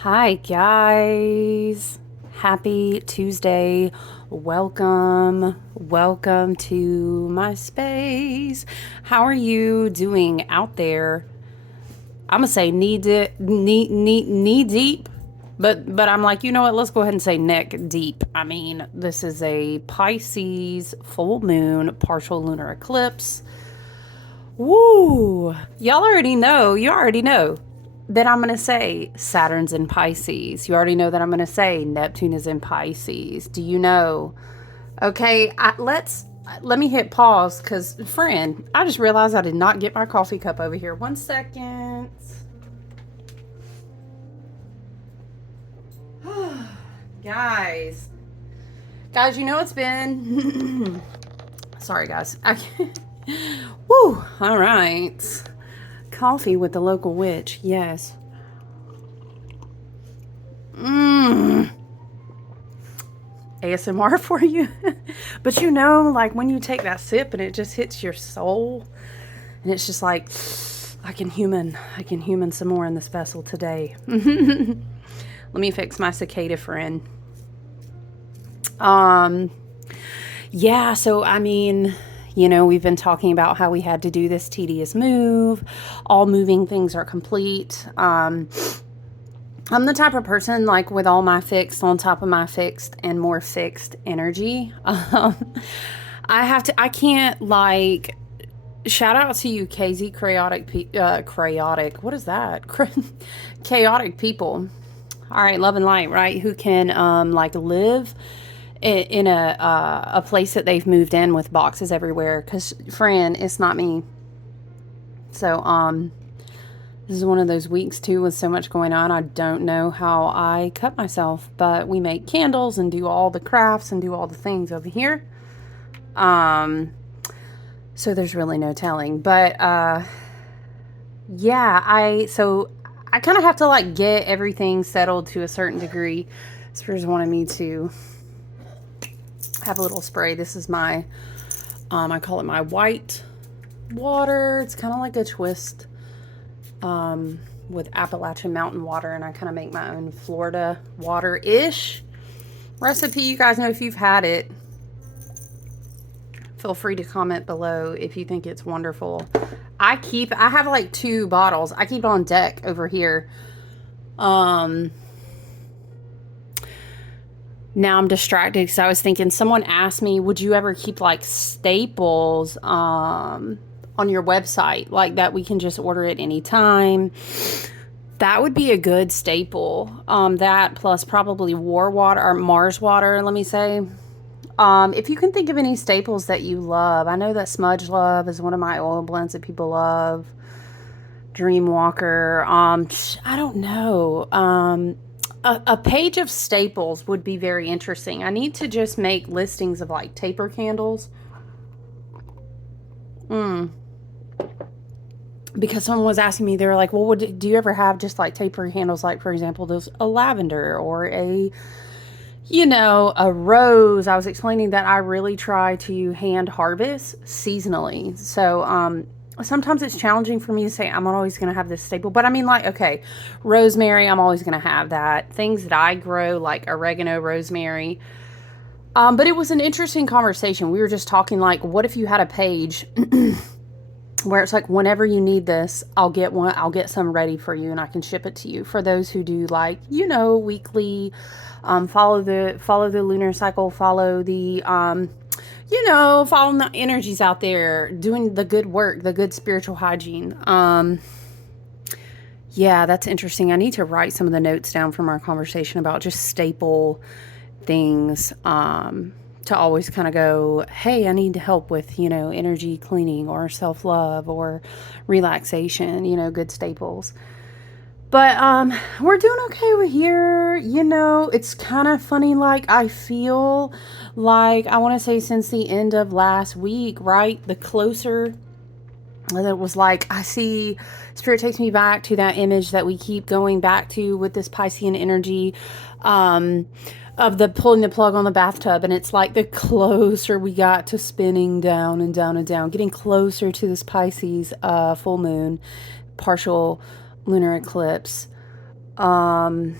Hi, guys. Happy Tuesday. Welcome to my space. How are you doing out there? I'm gonna say knee deep, but I'm like, you know what? Let's go ahead and say neck deep. I mean, this is a Pisces full moon, partial lunar eclipse. Woo! Y'all already know. You already know that I'm going to say Saturn's in Pisces. You already know that I'm going to say Neptune is in Pisces. Do you know? Okay, let me hit pause because, friend, I just realized I did not get my coffee cup over here. 1 second. guys, guys, you know it's been. Sorry, guys. Woo! All right. Coffee with the local witch. Yes. ASMR for you. But you know, like when you take that sip and it just hits your soul, and it's just like I can human some more in this vessel today. Let me fix my cicada friend. Yeah, so I mean, we've been talking about how we had to do this tedious move. All moving things are complete. I'm the type of person, like, with all my fixed on top of my fixed and more fixed energy. I can't, like, shout out to you, KZ chaotic, what is that? Chaotic people. All right, love and light, right? Who can, like, live in a place that they've moved in with boxes everywhere. Because, friend, it's not me. So, this is one of those weeks too with so much going on. I don't know how I cut myself, but we make candles and do all the crafts and do all the things over here. So there's really no telling. But yeah, I kind of have to like get everything settled to a certain degree. Spirit's wanted me to have a little spray. This is my I call it my white water. It's kind of like a twist with Appalachian mountain water, and I kind of make my own Florida water-ish recipe. You guys know if you've had it. Feel free to comment below if you think it's wonderful. I have like 2 bottles. I keep it on deck over here. Now I'm distracted because I was thinking someone asked me, would you ever keep like staples on your website like that we can just order at any time? That would be a good staple. That plus probably war water or Mars water, let me say. If you can think of any staples that you love. I know that Smudge Love is one of my oil blends that people love. Dreamwalker. I don't know. A page of staples would be very interesting. I need to just make listings of like taper candles. Because someone was asking me, they were like, well, do you ever have just like taper candles, like for example, those a lavender or a rose? I was explaining that I really try to hand harvest seasonally. So sometimes it's challenging for me to say I'm always going to have this staple. But I mean, like, okay, rosemary, I'm always going to have that. Things that I grow, like oregano, rosemary. But it was an interesting conversation. We were just talking like, what if you had a page where it's like, whenever you need this, I'll get some ready for you and I can ship it to you. For those who do like, weekly, follow the lunar cycle, follow the, following the energies out there, doing the good work, the good spiritual hygiene. Yeah, that's interesting. I need to write some of the notes down from our conversation about just staple things, to always kind of go, hey, I need help with, energy cleaning or self-love or relaxation, good staples. But we're doing okay over here. It's kind of funny. Like, I feel like, I want to say since the end of last week, right? The closer that was like, I see, Spirit takes me back to that image that we keep going back to with this Piscean energy, of the pulling the plug on the bathtub. And it's like the closer we got to spinning down and down and down, getting closer to this Pisces full moon, partial lunar eclipse. Um,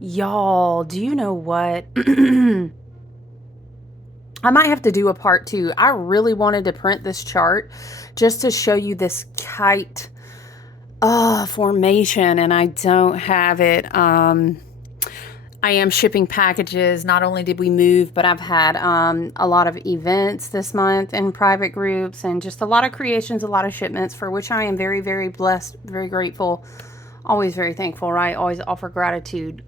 y'all, do you know what? I might have to do a part two. I really wanted to print this chart just to show you this kite formation, and I don't have it. I am shipping packages. Not only did we move, but I've had a lot of events this month in private groups and just a lot of creations, a lot of shipments, for which I am very, very blessed, very grateful, always very thankful, right? Always offer gratitude.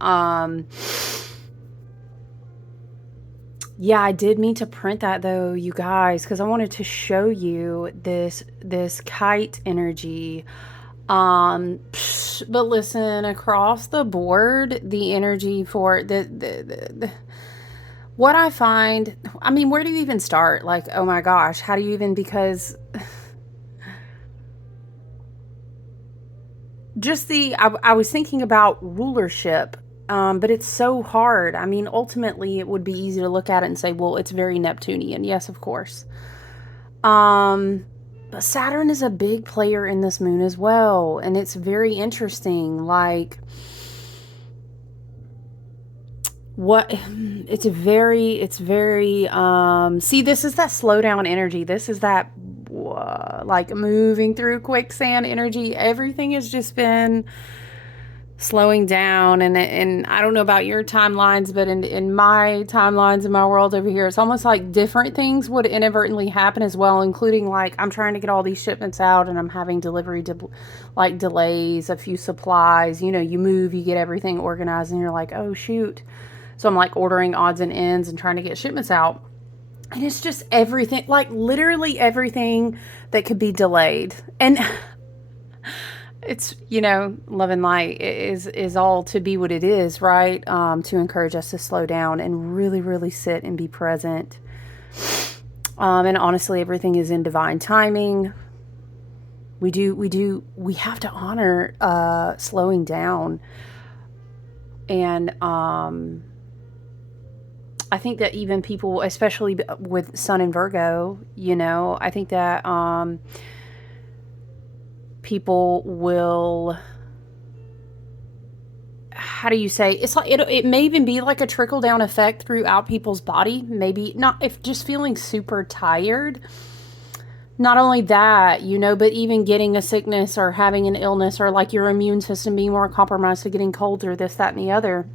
Yeah, I did mean to print that though, you guys, because I wanted to show you this kite energy. But listen, across the board, the energy for the what I find, I mean, where do you even start? Like, oh my gosh, how do you even, because just I was thinking about rulership, but it's so hard. I mean, ultimately, it would be easy to look at it and say, well, it's very Neptunian. Yes, of course. But Saturn is a big player in this moon as well, and it's very interesting. Like, what it's very see, this is that slow down energy. This is that like moving through quicksand energy. Everything has just been slowing down, and I don't know about your timelines, but in my timelines in my world over here, it's almost like different things would inadvertently happen as well, including like I'm trying to get all these shipments out and I'm having like delays, a few supplies. You know, you move, you get everything organized, and you're like, oh shoot. So I'm like ordering odds and ends and trying to get shipments out. And it's just everything, like literally everything that could be delayed. And it's, love and light is all to be what it is, right? To encourage us to slow down and really, really sit and be present. And honestly, everything is in divine timing. We have to honor slowing down. And I think that even people, especially with Sun in Virgo, I think that people will, how do you say, it's like it may even be like a trickle down effect throughout people's body. Maybe not, if just feeling super tired. Not only that, but even getting a sickness or having an illness, or like your immune system being more compromised to getting colds or this, that, and the other.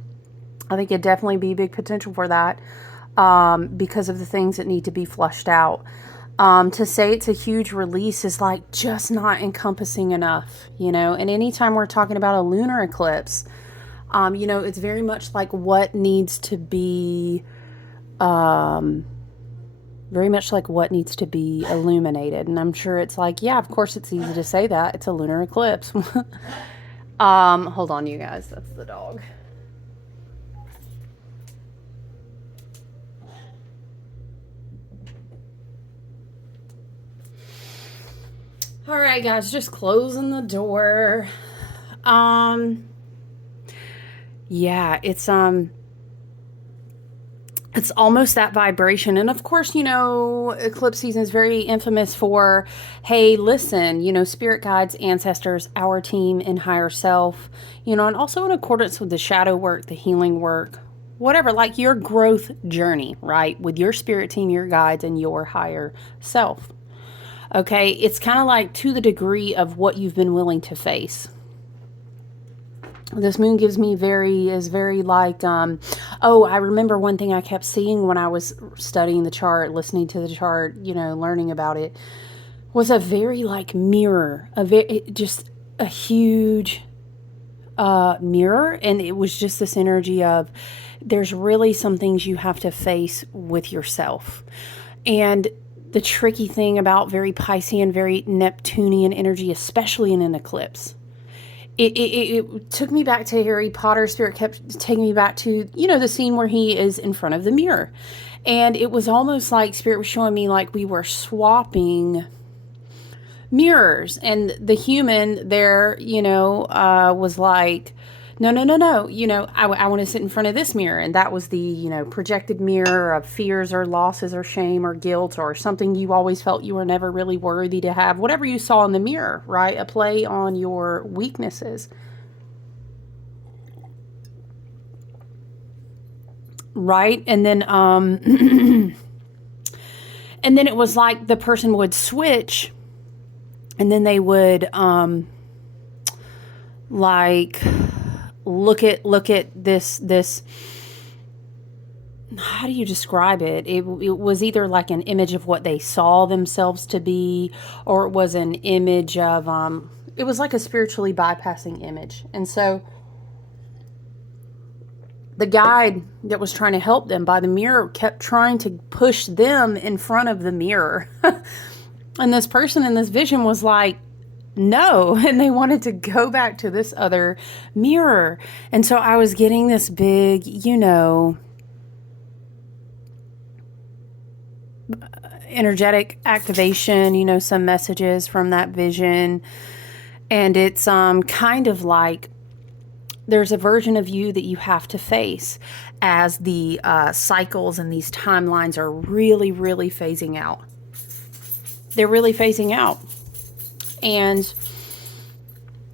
I think it'd definitely be big potential for that, because of the things that need to be flushed out. To say it's a huge release is like just not encompassing enough, and anytime we're talking about a lunar eclipse, it's very much like what needs to be, very much like what needs to be illuminated. And I'm sure it's like, yeah, of course it's easy to say that. It's a lunar eclipse. Hold on, you guys. That's the dog. All right, guys, just closing the door. Yeah, it's almost that vibration. And of course, eclipse season is very infamous for, hey, listen, spirit guides, ancestors, our team, and higher self, and also in accordance with the shadow work, the healing work, whatever, like your growth journey, right? With your spirit team, your guides, and your higher self. Okay, it's kind of like to the degree of what you've been willing to face. This moon gives me is very like, I remember one thing I kept seeing when I was studying the chart, listening to the chart, learning about it, was a very like mirror, just a huge mirror. And it was just this energy of, there's really some things you have to face with yourself. And the tricky thing about very Piscean, very Neptunian energy, especially in an eclipse, it took me back to Harry Potter. Spirit kept taking me back to, the scene where he is in front of the mirror. And it was almost like Spirit was showing me like we were swapping mirrors. And the human there, was like, no, I want to sit in front of this mirror. And that was the, projected mirror of fears or losses or shame or guilt or something you always felt you were never really worthy to have. Whatever you saw in the mirror, right? A play on your weaknesses. right? And then and then it was like the person would switch, and then they would like look at this, how do you describe it? It was either like an image of what they saw themselves to be, or it was an image of it was like a spiritually bypassing image. And so the guide that was trying to help them by the mirror kept trying to push them in front of the mirror. And this person in this vision was like, no. And they wanted to go back to this other mirror. And so I was getting this big, energetic activation, some messages from that vision. And it's kind of like there's a version of you that you have to face as the cycles and these timelines are really, really phasing out. They're really phasing out. And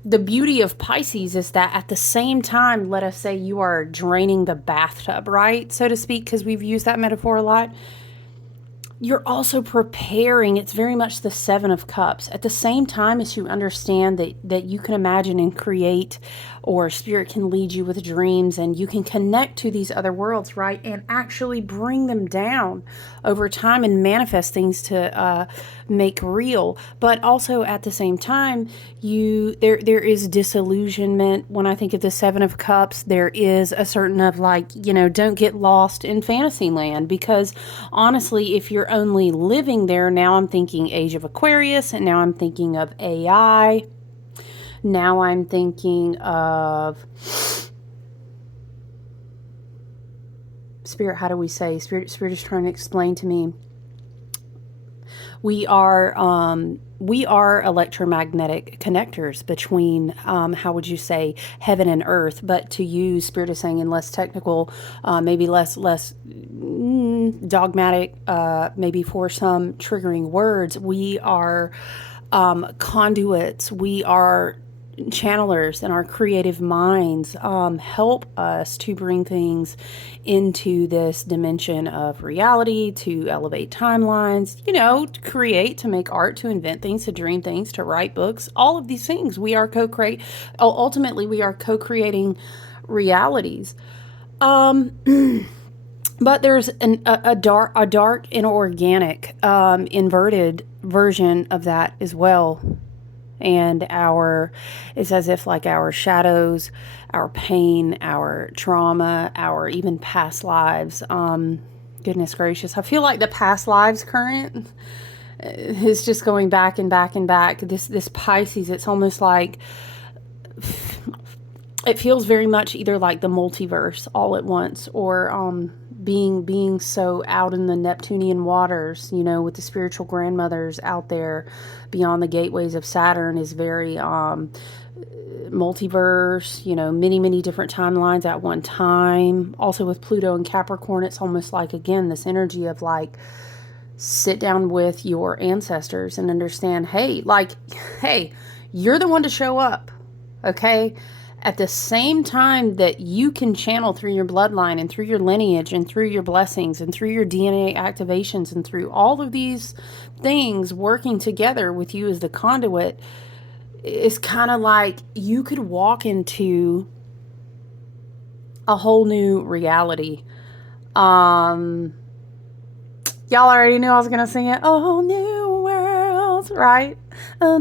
the beauty of Pisces is that at the same time, let us say you are draining the bathtub, right? So to speak, because we've used that metaphor a lot. You're also preparing. It's very much the Seven of Cups. At the same time as you understand that you can imagine and create, or spirit can lead you with dreams, and you can connect to these other worlds, right? And actually bring them down over time and manifest things to make real. But also at the same time, there is disillusionment. When I think of the Seven of Cups, there is a certain of like, don't get lost in fantasy land, because honestly, if you're only living there, now I'm thinking Age of Aquarius, and now I'm thinking of AI. Now I'm thinking of Spirit. How do we say? Spirit is trying to explain to me. We are electromagnetic connectors between, how would you say, heaven and earth. But to use, Spirit is saying in less technical, maybe less dogmatic, maybe for some triggering words, we are conduits. We are channelers, and our creative minds help us to bring things into this dimension of reality, to elevate timelines, to create, to make art, to invent things, to dream things, to write books, all of these things. We are ultimately we are co-creating realities. But there's a dark inorganic inverted version of that as well. And it's as if like our shadows, our pain, our trauma, our even past lives. Goodness gracious. I feel like the past lives current is just going back and back and back. This Pisces, it's almost like it feels very much either like the multiverse all at once, or being so out in the Neptunian waters, with the spiritual grandmothers out there beyond the gateways of Saturn, is very multiverse, many different timelines at one time. Also with Pluto and Capricorn, it's almost like, again, this energy of like, sit down with your ancestors and understand, hey, you're the one to show up, okay? At the same time that you can channel through your bloodline and through your lineage and through your blessings and through your DNA activations and through all of these things working together with you as the conduit, it's kind of like you could walk into a whole new reality. Y'all already knew I was going to sing it. A whole new world, right? A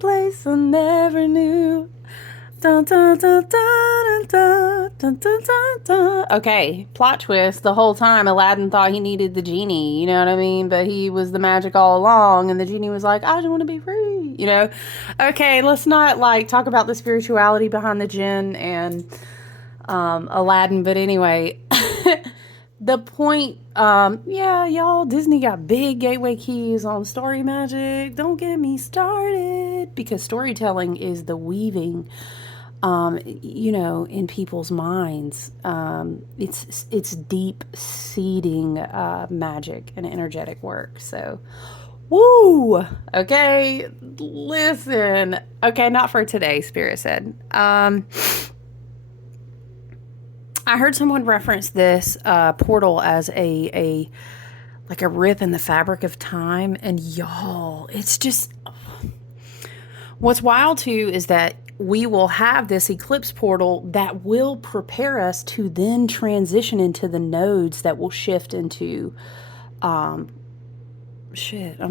place I never knew. Dun, dun, dun, dun, dun, dun, dun, dun, dun. Okay, plot twist. The whole time Aladdin thought he needed the genie, you know what I mean? But he was the magic all along, and the genie was like, I just want to be free, Okay, let's not like talk about the spirituality behind the jinn and Aladdin. But anyway, the point, y'all, Disney got big gateway keys on story magic. Don't get me started, because storytelling is the weaving in people's minds. It's deep seeding magic and energetic work. So, woo! Okay, listen. Okay, not for today, Spirit said. I heard someone reference this portal as a like a rip in the fabric of time, and y'all, it's just what's wild too is that we will have this eclipse portal that will prepare us to then transition into the nodes that will shift into I'm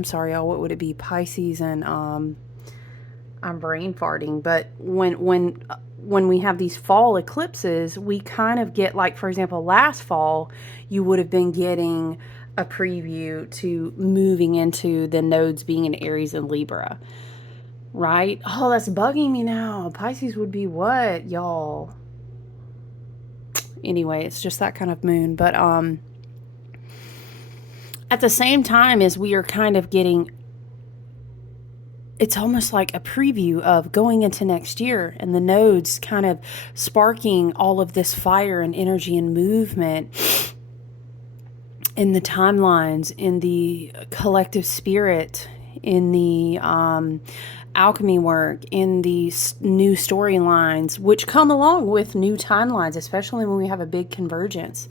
sorry, y'all, what would it be? Pisces and I'm brain farting, but when we have these fall eclipses, we kind of get, like, for example, last fall, you would have been getting a preview to moving into the nodes being in Aries and Libra, right? Oh, that's bugging me now. Pisces would be what, y'all? Anyway, it's just that kind of moon. But at the same time as we are kind of getting, it's almost like a preview of going into next year, and the nodes kind of sparking all of this fire and energy and movement in the timelines, in the collective spirit, in the alchemy work, in the new storylines, which come along with new timelines, especially when we have a big convergence.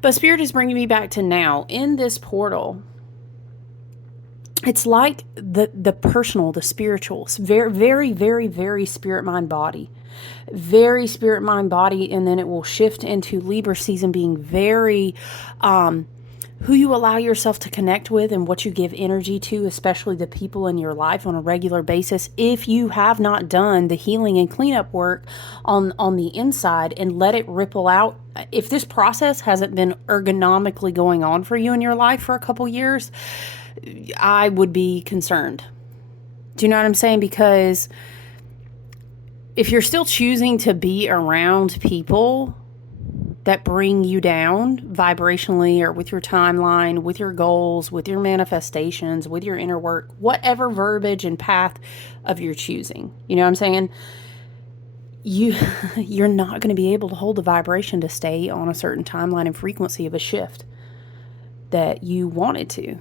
But Spirit is bringing me back to now. In this portal, it's like the personal, the spiritual. It's very, very, very, very spirit, mind, body. Very spirit, mind, body, and then it will shift into Libra season being very who you allow yourself to connect with and what you give energy to, especially the people in your life on a regular basis. If you have not done the healing and cleanup work on the inside and let it ripple out, if this process hasn't been ergonomically going on for you in your life for a couple years, I would be concerned. Do you know what I'm saying? Because if you're still choosing to be around people that bring you down vibrationally or with your timeline, with your goals, with your manifestations, with your inner work, whatever verbiage and path of your choosing, you know what I'm saying? You're not going to be able to hold the vibration to stay on a certain timeline and frequency of a shift that you wanted to.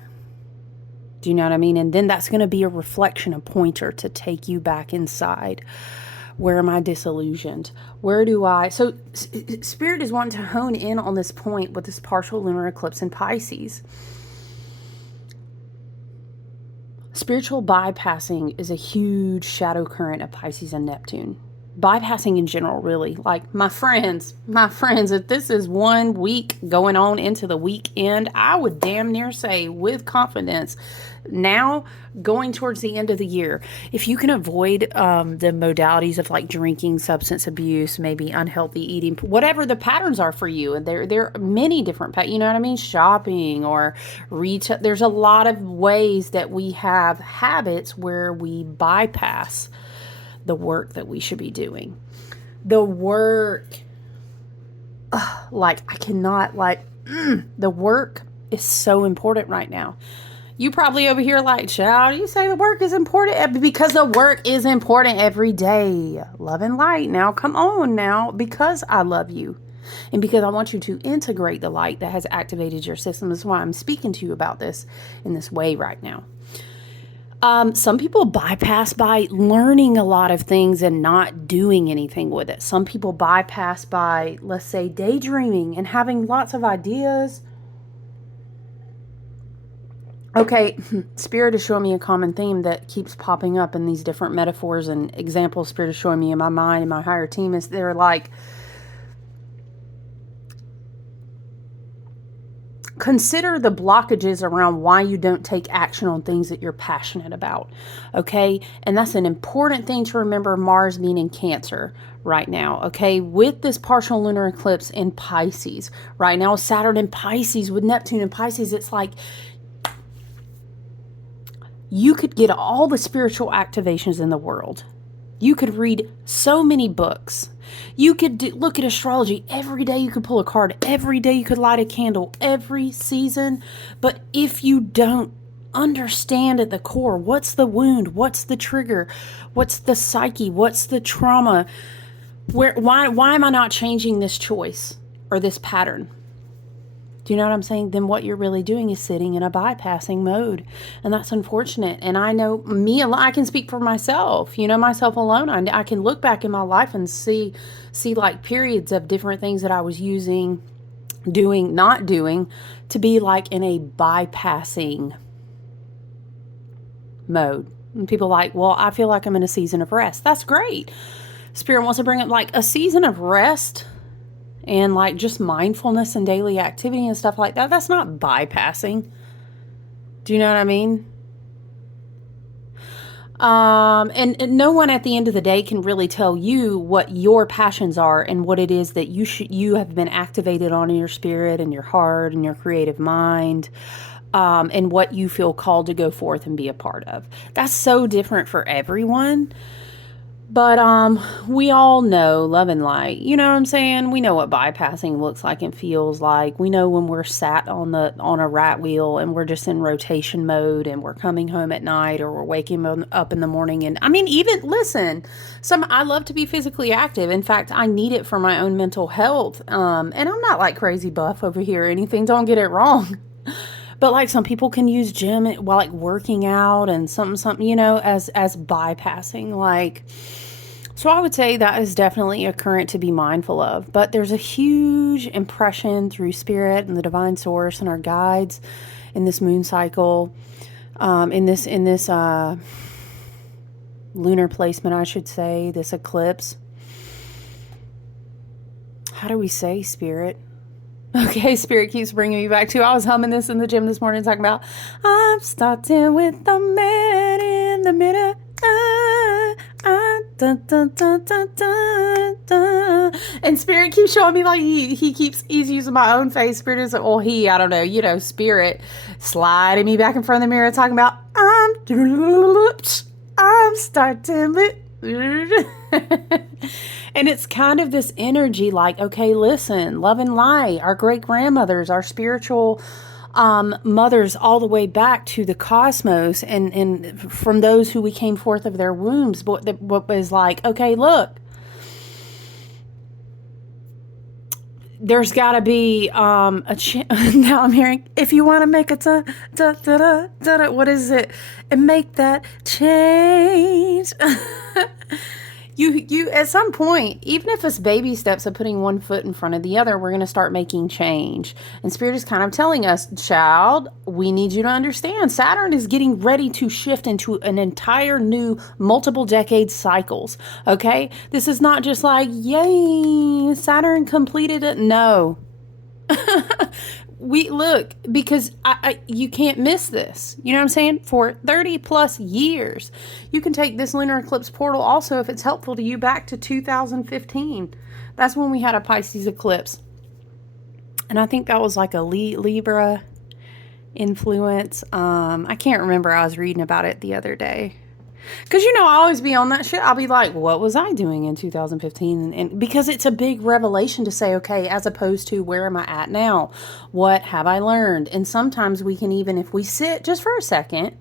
Do you know what I mean? And then that's going to be a reflection, a pointer to take you back inside. Where am I disillusioned? Where do I... So Spirit is wanting to hone in on this point with this partial lunar eclipse in Pisces. Spiritual bypassing is a huge shadow current of Pisces and Neptune. Bypassing in general, really. Like, my friends, if this is 1 week going on into the weekend, I would damn near say with confidence, now going towards the end of the year, if you can avoid the modalities of like drinking, substance abuse, maybe unhealthy eating, whatever the patterns are for you, and there are many different you know what I mean, shopping or retail, there's a lot of ways that we have habits where we bypass the work that we should be doing. The work, like, I cannot, like, the work is so important right now. You probably over here like, child, you say the work is important? Because the work is important every day. Love and light. Now, come on now, because I love you. And because I want you to integrate the light that has activated your system. That's why I'm speaking to you about this in this way right now. Some people bypass by learning a lot of things and not doing anything with it. Some people bypass by, let's say, daydreaming and having lots of ideas. Okay, Spirit is showing me a common theme that keeps popping up in these different metaphors and examples Spirit is showing me in my mind and my higher team is they're like, consider the blockages around why you don't take action on things that you're passionate about, okay? And that's an important thing to remember, Mars being in Cancer right now, okay? With this partial lunar eclipse in Pisces right now, Saturn in Pisces with Neptune in Pisces, it's like you could get all the spiritual activations in the world. You could read so many books. You could look at astrology every day. You could pull a card every day. You could light a candle every season. But if you don't understand at the core, what's the wound? What's the trigger? What's the psyche? What's the trauma? Why am I not changing this choice or this pattern? Do you know what I'm saying? Then what you're really doing is sitting in a bypassing mode. And that's unfortunate. And I know I can speak for myself, myself alone. I can look back in my life and see like periods of different things that I was using, doing, not doing, to be like in a bypassing mode. And people are like, well, I feel like I'm in a season of rest. That's great. Spirit wants to bring up like a season of rest and like just mindfulness and daily activity and stuff like that. That's not bypassing. Do you know what I mean? And no one at the end of the day can really tell you what your passions are and what it is that you have been activated on in your spirit and your heart and your creative mind, and what you feel called to go forth and be a part of. That's so different for everyone. But we all know love and light. You know what I'm saying? We know what bypassing looks like and feels like. We know when we're sat on a rat wheel and we're just in rotation mode and we're coming home at night or we're waking up in the morning. And I mean, even listen, I love to be physically active. In fact, I need it for my own mental health. And I'm not like crazy buff over here or anything. Don't get it wrong. But like some people can use gym while like working out and something, as bypassing. Like, so I would say that is definitely a current to be mindful of. But there's a huge impression through spirit and the divine source and our guides in this moon cycle, in this lunar placement, I should say, this eclipse. How do we say spirit? Okay, spirit keeps bringing me back to, I was humming this in the gym this morning talking about, I'm starting with the man in the mirror. Dun, dun, dun, dun, dun, dun. And spirit keeps showing me like he's using my own face. Spirit is, well, I don't know, spirit sliding me back in front of the mirror talking about, I'm starting with. And it's kind of this energy like, okay, listen, love and light, our great grandmothers, our spiritual mothers, all the way back to the cosmos, and from those who we came forth of their wombs, what was like, okay, look, there's got to be now I'm hearing, if you want to make a what is it, and make that change. You at some point, even if it's baby steps of putting one foot in front of the other, we're going to start making change. And Spirit is kind of telling us, child, we need you to understand. Saturn is getting ready to shift into an entire new multiple decade cycles. Okay? This is not just like, yay, Saturn completed it. No. We look, because you can't miss this. You know what I'm saying? For 30 plus years, you can take this lunar eclipse portal also, if it's helpful to you, back to 2015. That's when we had a Pisces eclipse. And I think that was like a Libra influence. I can't remember. I was reading about it the other day. Because, I always be on that shit. I'll be like, what was I doing in 2015? And because it's a big revelation to say, okay, as opposed to where am I at now? What have I learned? And sometimes we can, even if we sit just for a second,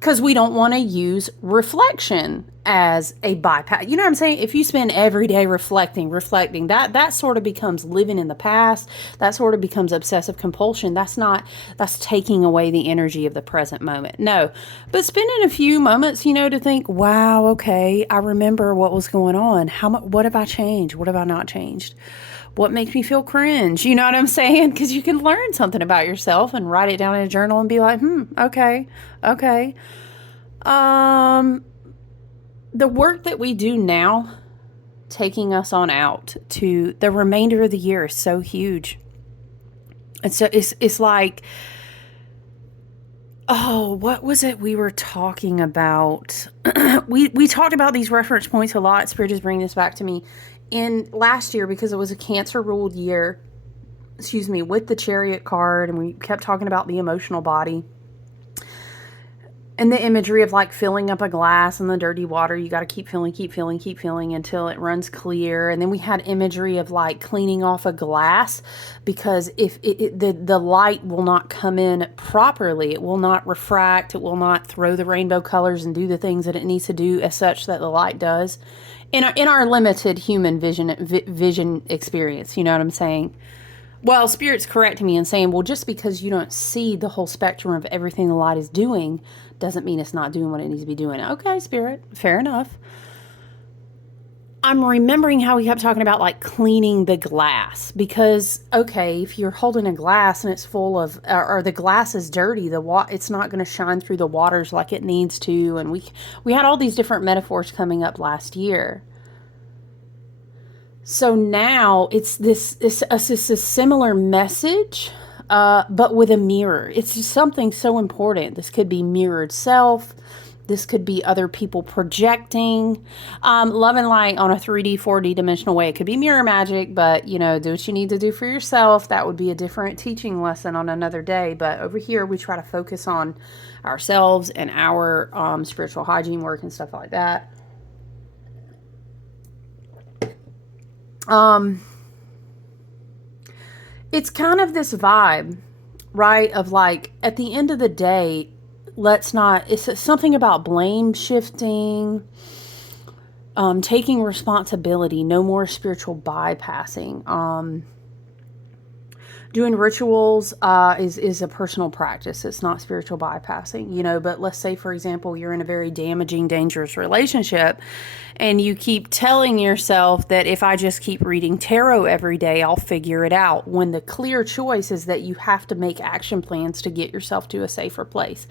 because we don't want to use reflection as a bypass. You know what I'm saying? If you spend every day reflecting, that sort of becomes living in the past. That sort of becomes obsessive compulsion. That's taking away the energy of the present moment. No, but spending a few moments, to think, wow, okay, I remember what was going on. What have I changed? What have I not changed? What makes me feel cringe? You know what I'm saying? Because you can learn something about yourself and write it down in a journal and be like, okay. The work that we do now, taking us on out to the remainder of the year, is so huge. And so it's like, oh, what was it we were talking about? we talked about these reference points a lot. Spirit is bringing this back to me. In last year, because it was a Cancer-ruled year, with the Chariot card, and we kept talking about the emotional body. And the imagery of like filling up a glass in the dirty water, you got to keep filling until it runs clear. And then we had imagery of like cleaning off a glass, because if the light will not come in properly, it will not refract, it will not throw the rainbow colors and do the things that it needs to do as such that the light does in our limited human vision experience. You know what I'm saying? Well, Spirit's correcting me and saying, well, just because you don't see the whole spectrum of everything the light is doing doesn't mean it's not doing what it needs to be doing. Okay, Spirit, fair enough. I'm remembering how we kept talking about like cleaning the glass because, okay, if you're holding a glass and it's full of, or the glass is dirty, it's not going to shine through the waters like it needs to. And we had all these different metaphors coming up last year. So now it's this a similar message, but with a mirror. It's just something so important. This could be mirrored self. This could be other people projecting. Love and light on a 3D, 4D dimensional way. It could be mirror magic, but, you know, do what you need to do for yourself. That would be a different teaching lesson on another day. But over here, we try to focus on ourselves and our spiritual hygiene work and stuff like that. It's kind of this vibe, right? Of like, at the end of the day, it's something about blame shifting, taking responsibility, no more spiritual bypassing. Doing rituals is a personal practice. It's not spiritual bypassing, you know, but let's say, for example, you're in a very damaging, dangerous relationship and you keep telling yourself that if I just keep reading tarot every day, I'll figure it out. When the clear choice is that you have to make action plans to get yourself to a safer place.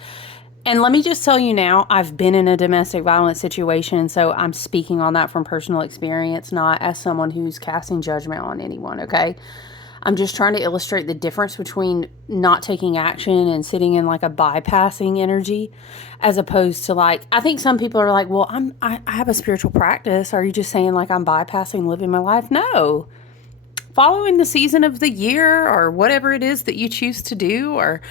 And let me just tell you now, I've been in a domestic violence situation, so I'm speaking on that from personal experience, not as someone who's casting judgment on anyone, okay? I'm just trying to illustrate the difference between not taking action and sitting in like a bypassing energy as opposed to like, I think some people are like, well, I have a spiritual practice. Are you just saying like I'm bypassing living my life? No. Following the season of the year or whatever it is that you choose to do, or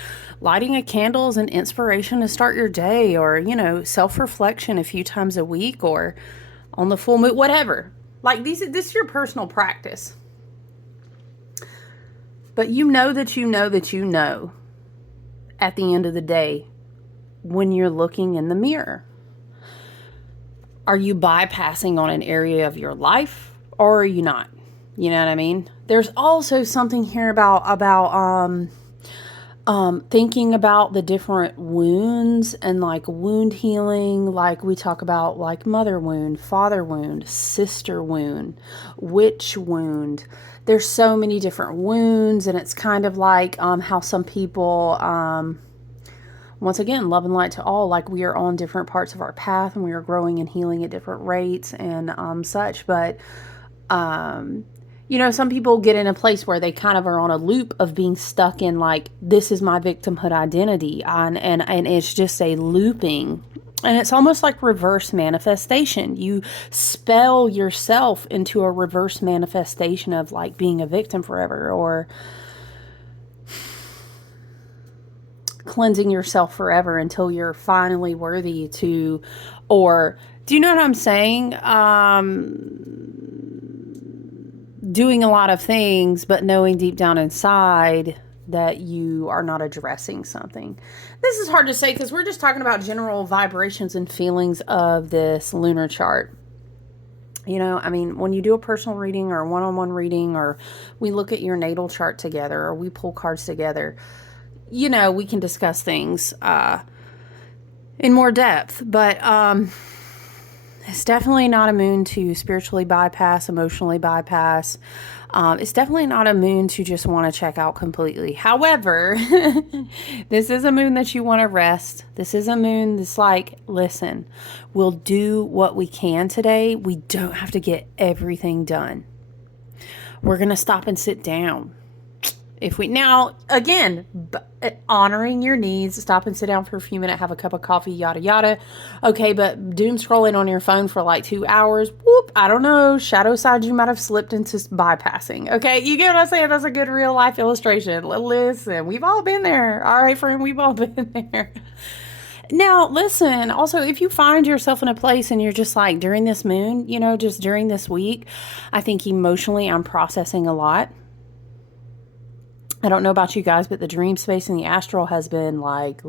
lighting a candle is an inspiration to start your day, or, you know, self-reflection a few times a week or on the full moon, whatever. Like this is your personal practice. But you know that you know that you know at the end of the day when you're looking in the mirror. Are you bypassing on an area of your life or are you not? You know what I mean? There's also something here about thinking about the different wounds and like wound healing. Like we talk about like mother wound, father wound, sister wound, witch wound. There's so many different wounds, and it's kind of like how some people, once again, love and light to all, like we are on different parts of our path and we are growing and healing at different rates and such. But, you know, some people get in a place where they kind of are on a loop of being stuck in like, this is my victimhood identity. And it's just a looping. And it's almost like reverse manifestation. You spell yourself into a reverse manifestation of like being a victim forever, or cleansing yourself forever until you're finally worthy to, or do you know what I'm saying? Doing a lot of things, but knowing deep down inside that you are not addressing something. This is hard to say because we're just talking about general vibrations and feelings of this lunar chart. You know, I mean, when you do a personal reading or a one-on-one reading, or we look at your natal chart together, or we pull cards together, you know, we can discuss things in more depth. But it's definitely not a moon to spiritually bypass, emotionally bypass. It's definitely not a moon to just want to check out completely. However, this is a moon that you want to rest. This is a moon that's like, listen, we'll do what we can today. We don't have to get everything done. We're going to stop and sit down. If we now, again, honoring your needs, stop and sit down for a few minutes, have a cup of coffee, yada, yada. Okay, but doom scrolling on your phone for like 2 hours, whoop, I don't know, shadow side, you might have slipped into bypassing. Okay, you get what I'm saying? That's a good real life illustration. Listen, we've all been there. All right, friend, we've all been there. Now, listen, also, if you find yourself in a place and you're just like, during this moon, you know, just during this week, I think emotionally I'm processing a lot. I don't know about you guys, but the dream space and the astral has been like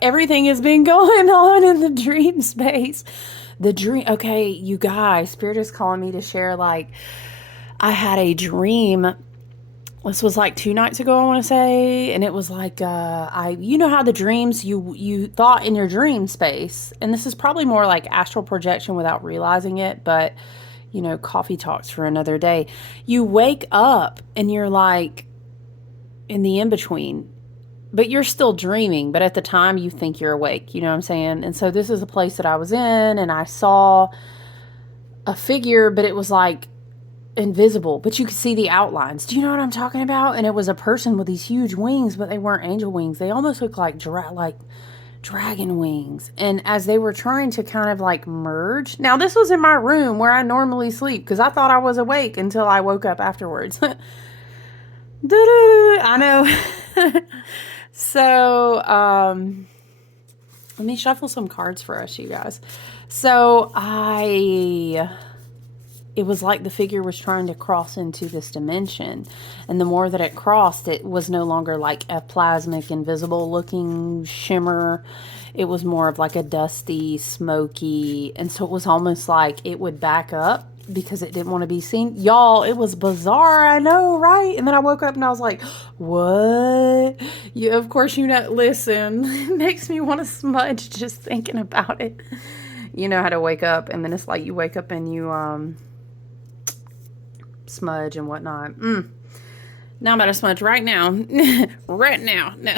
everything has been going on in the dream space. Okay, you guys, Spirit is calling me to share like, I had a dream. This was like 2 nights ago, I want to say, and it was like you know how the dreams you thought in your dream space, and this is probably more like astral projection without realizing it, but you know, coffee talks for another day. You wake up and you're like in the in between, but you're still dreaming, but at the time you think you're awake, you know what I'm saying? And so this is a place that I was in, and I saw a figure, but it was like invisible, but you could see the outlines. Do you know what I'm talking about? And it was a person with these huge wings, but they weren't angel wings. They almost looked like dragon wings. And as they were trying to kind of like merge, now this was in my room where I normally sleep because I thought I was awake until I woke up afterwards. I know. So, let me shuffle some cards for us, you guys. So it was like the figure was trying to cross into this dimension. And the more that it crossed, it was no longer like a plasmic, invisible looking shimmer. It was more of like a dusty, smoky. And so it was almost like it would back up because it didn't want to be seen. Y'all, it was bizarre. I know, right? And then I woke up and I was like, what? Yeah, of course, you know, listen, it makes me want to smudge just thinking about it. You know how to wake up, and then it's like you wake up and you, smudge and whatnot. Now I'm about to smudge right now. Right now. No.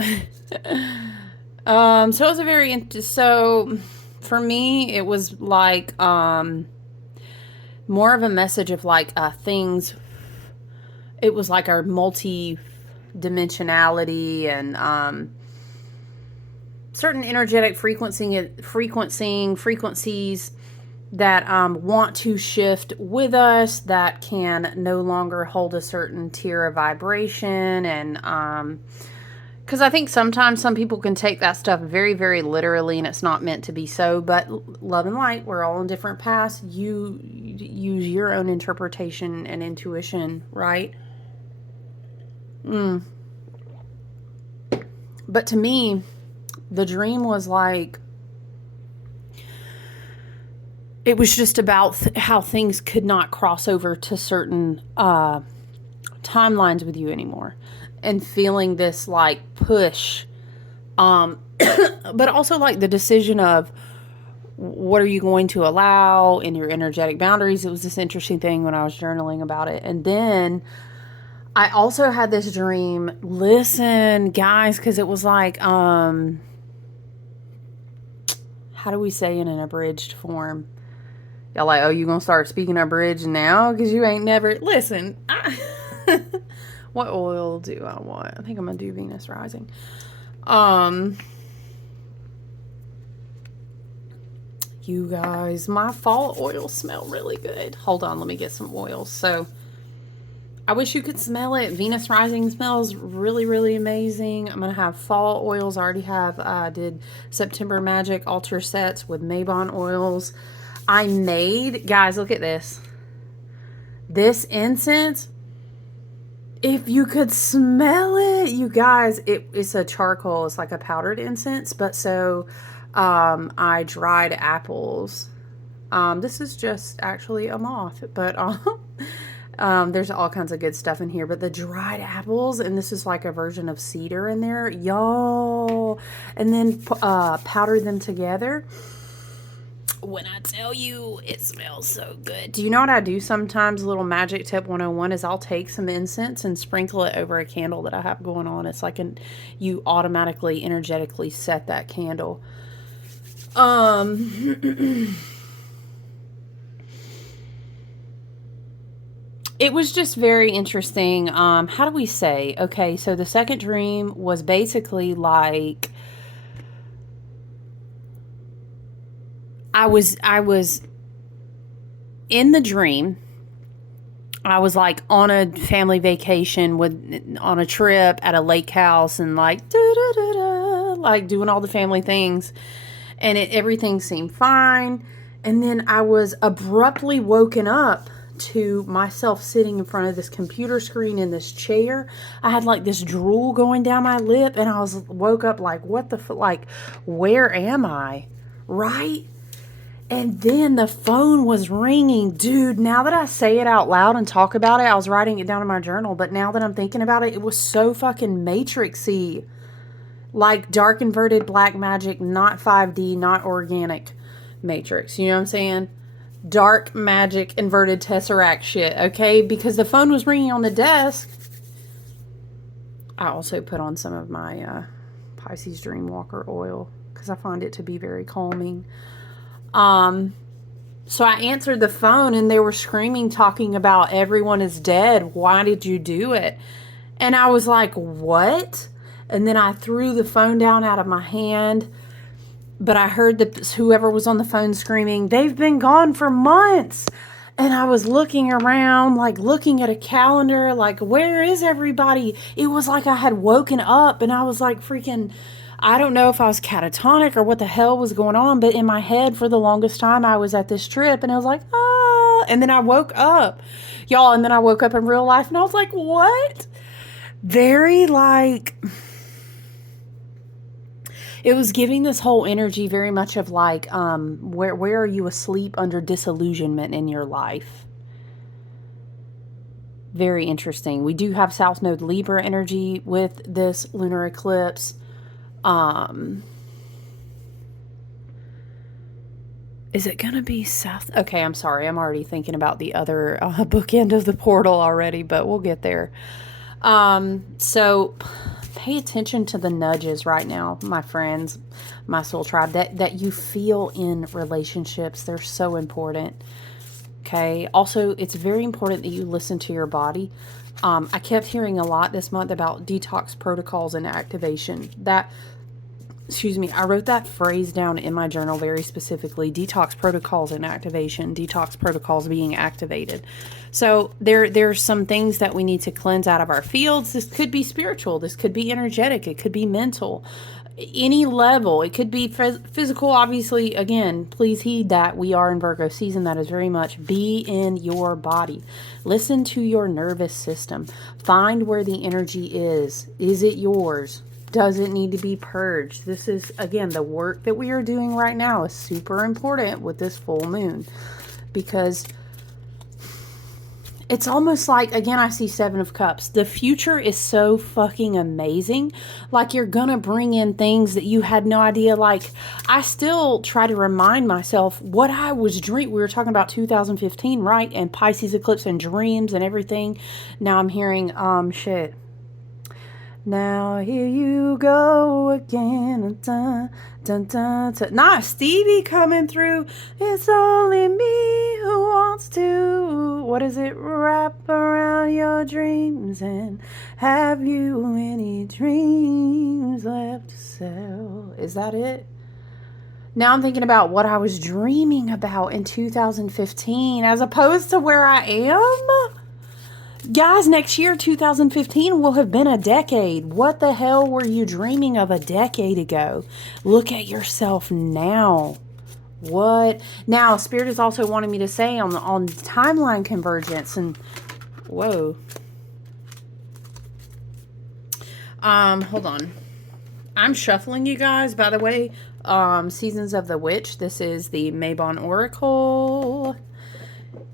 So it was a very so for me it was like more of a message of like things. It was like our multi-dimensionality and certain energetic frequencies that want to shift with us, that can no longer hold a certain tier of vibration. And because I think sometimes some people can take that stuff very, very literally, and it's not meant to be so. But love and light, we're all on different paths. You use your own interpretation and intuition, right? But to me, the dream was like, it was just about how things could not cross over to certain timelines with you anymore, and feeling this like push, but also like the decision of what are you going to allow in your energetic boundaries. It was this interesting thing when I was journaling about it. And then I also had this dream, listen guys, because it was like how do we say in an abridged form? Y'all like, oh, you gonna start speaking abridged now? Because you ain't never... Listen. What oil do I want? I think I'm gonna do Venus Rising. You guys, my fall oils smell really good. Hold on, let me get some oils. So, I wish you could smell it. Venus Rising smells really, really amazing. I'm going to have fall oils. I already have, did September Magic Altar sets with Mabon oils. I made, guys, look at this. This incense, if you could smell it, you guys, it's a charcoal. It's like a powdered incense. But so I dried apples. This is just actually a moth, but there's all kinds of good stuff in here. But the dried apples, and this is like a version of cedar in there, y'all. And then powdered them together. When I tell you, it smells so good. Do you know what I do sometimes? A little magic tip 101 is I'll take some incense and sprinkle it over a candle that I have going on. It's like you automatically, energetically set that candle. It was just very interesting. How do we say? Okay, so the second dream was basically like I was in the dream. I was like on a family vacation on a trip at a lake house and like like doing all the family things, and everything seemed fine. And then I was abruptly woken up to myself sitting in front of this computer screen in this chair. I had like this drool going down my lip, and woke up like, what the like, where am I? Right? And then the phone was ringing. Dude, now that I say it out loud and talk about it, I was writing it down in my journal, but now that I'm thinking about it, it was so fucking Matrixy. Like dark inverted black magic, not 5D, not organic Matrix. You know what I'm saying? Dark magic inverted tesseract shit, okay? Because the phone was ringing on the desk. I also put on some of my Pisces Dreamwalker oil because I find it to be very calming. So I answered the phone and they were screaming, talking about everyone is dead. Why did you do it? And I was like, what? And then I threw the phone down out of my hand. But I heard whoever was on the phone screaming, they've been gone for months. And I was looking around, like looking at a calendar, like, where is everybody? It was like I had woken up and I was like freaking, I don't know if I was catatonic or what the hell was going on. But in my head for the longest time, I was at this trip and I was like, ah. And then I woke up, y'all. And then I woke up in real life and I was like, what? Very like... It was giving this whole energy very much of like, where are you asleep under disillusionment in your life? Very interesting. We do have South Node Libra energy with this lunar eclipse. Is it going to be South? Okay, I'm sorry. I'm already thinking about the other bookend of the portal already, but we'll get there. So... Pay attention to the nudges right now, my friends, my soul tribe, that you feel in relationships. They're so important. Okay. Also, it's very important that you listen to your body. I kept hearing a lot this month about detox protocols and activation. I wrote that phrase down in my journal very specifically. Detox protocols and activation. Detox protocols being activated. So there's some things that we need to cleanse out of our fields. This could be spiritual. This could be energetic. It could be mental. Any level. It could be physical. Obviously, again, please heed that we are in Virgo season. That is very much be in your body. Listen to your nervous system. Find where the energy is. Is it yours? Does it need to be purged? This is, again, the work that we are doing right now is super important with this full moon. Because it's almost like, again, I see Seven of Cups. The future is so fucking amazing. Like, you're gonna bring in things that you had no idea. Like, I still try to remind myself what I was dreaming. We were talking about 2015, right? And Pisces eclipse and dreams and everything. Now I'm hearing, shit. Now here you go again. Dun, dun, dun, dun. Nah, Stevie coming through. It's only me who wants to. What is it? Wrap around your dreams. And have you any dreams left to sell? Is that it? Now I'm thinking about what I was dreaming about in 2015 as opposed to where I am. Guys, next year, 2015, will have been a decade. What the hell were you dreaming of a decade ago? Look at yourself now. What? Now, Spirit is also wanting me to say on timeline convergence and... Whoa. Hold on. I'm shuffling, you guys, by the way. Seasons of the Witch. This is the Mabon Oracle.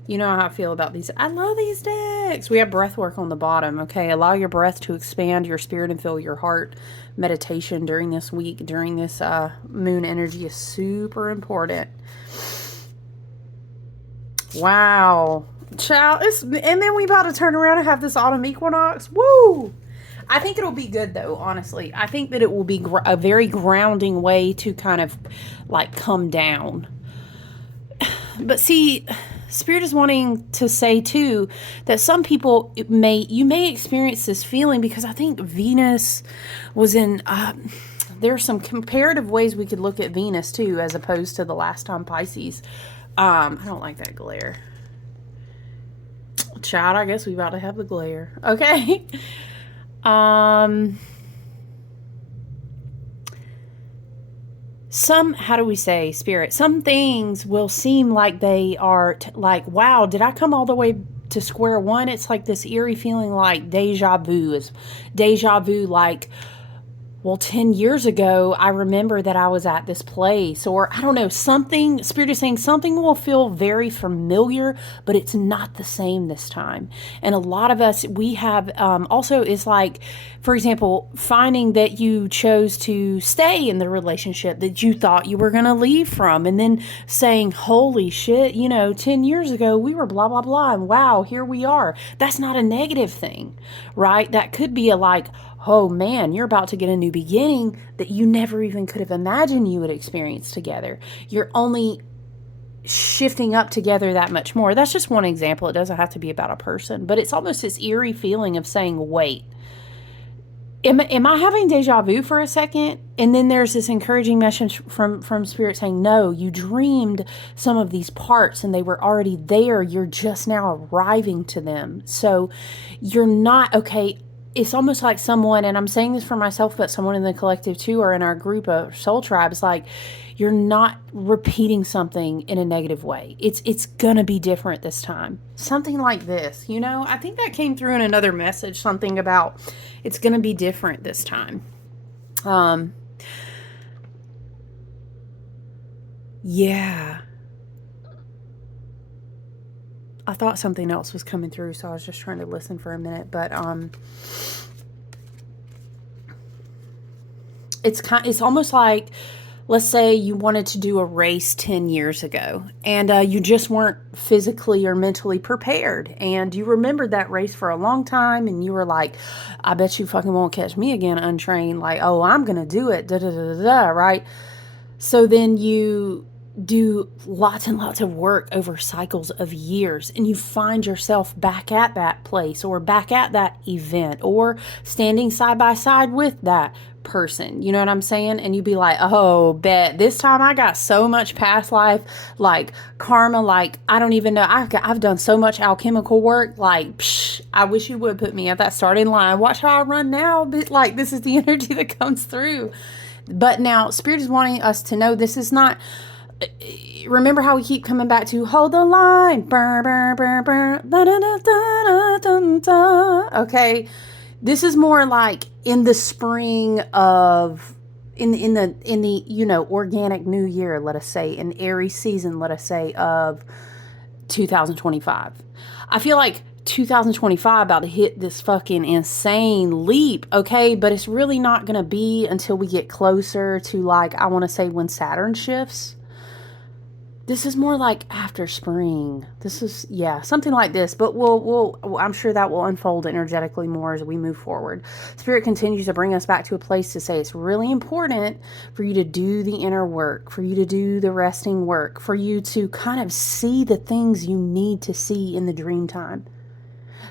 You know how I feel about these. I love these decks. We have breath work on the bottom. Okay. Allow your breath to expand your spirit and fill your heart. Meditation during this week, during this moon energy is super important. Wow. Child. And then we about to turn around and have this autumn equinox. Woo. I think it'll be good though, honestly. I think that it will be a very grounding way to kind of like come down. But see... Spirit is wanting to say too that some people you may experience this feeling because I think Venus was in there are some comparative ways we could look at Venus too as opposed to the last time Pisces. I don't like that glare. Child, I guess we about to have the glare. Okay. How do we say, Spirit? Some things will seem like they are like, wow, did I come all the way to square one? It's like this eerie feeling like deja vu, like, well, 10 years ago, I remember that I was at this place, or I don't know, something, Spirit is saying something will feel very familiar, but it's not the same this time. And a lot of us, we have also is like, for example, finding that you chose to stay in the relationship that you thought you were going to leave from, and then saying, holy shit, 10 years ago, we were blah, blah, blah, and wow, here we are. That's not a negative thing, right? That could be a like, oh man, you're about to get a new beginning that you never even could have imagined you would experience together. You're only shifting up together that much more. That's just one example. It doesn't have to be about a person, but it's almost this eerie feeling of saying, wait, am I having deja vu for a second? And then there's this encouraging message from Spirit saying, no, you dreamed some of these parts and they were already there. You're just now arriving to them. So you're not, okay, it's almost like someone, and I'm saying this for myself, but someone in the collective too, or in our group of soul tribes, like, you're not repeating something in a negative way. It's gonna be different this time. Something like this, I think that came through in another message, something about it's gonna be different this time. Yeah. I thought something else was coming through, so I was just trying to listen for a minute. But it's almost like, let's say you wanted to do a race 10 years ago, and you just weren't physically or mentally prepared, and you remembered that race for a long time, and you were like, I bet you fucking won't catch me again untrained. Like, oh, I'm gonna do it, da da da da da, right? So then you do lots and lots of work over cycles of years, and you find yourself back at that place or back at that event or standing side by side with that person. You know what I'm saying? And you'd be like, oh, bet this time I got so much past life, like karma, like I don't even know. I've done so much alchemical work. Like, psh, I wish you would put me at that starting line. Watch how I run now. But like, this is the energy that comes through. But now Spirit is wanting us to know this is not, remember how we keep coming back to hold the line, burr, burr, burr, burr, da, da, da, da, da, da. Okay, this is more like in the spring of in the organic new year, let us say, an Aries season, let us say, of 2025. I feel like 2025 about to hit this fucking insane leap, okay? But it's really not going to be until we get closer to, like, I want to say when Saturn shifts. This is more like after spring. This is, yeah, something like this. But I'm sure that will unfold energetically more as we move forward. Spirit continues to bring us back to a place to say it's really important for you to do the inner work, for you to do the resting work, for you to kind of see the things you need to see in the dream time,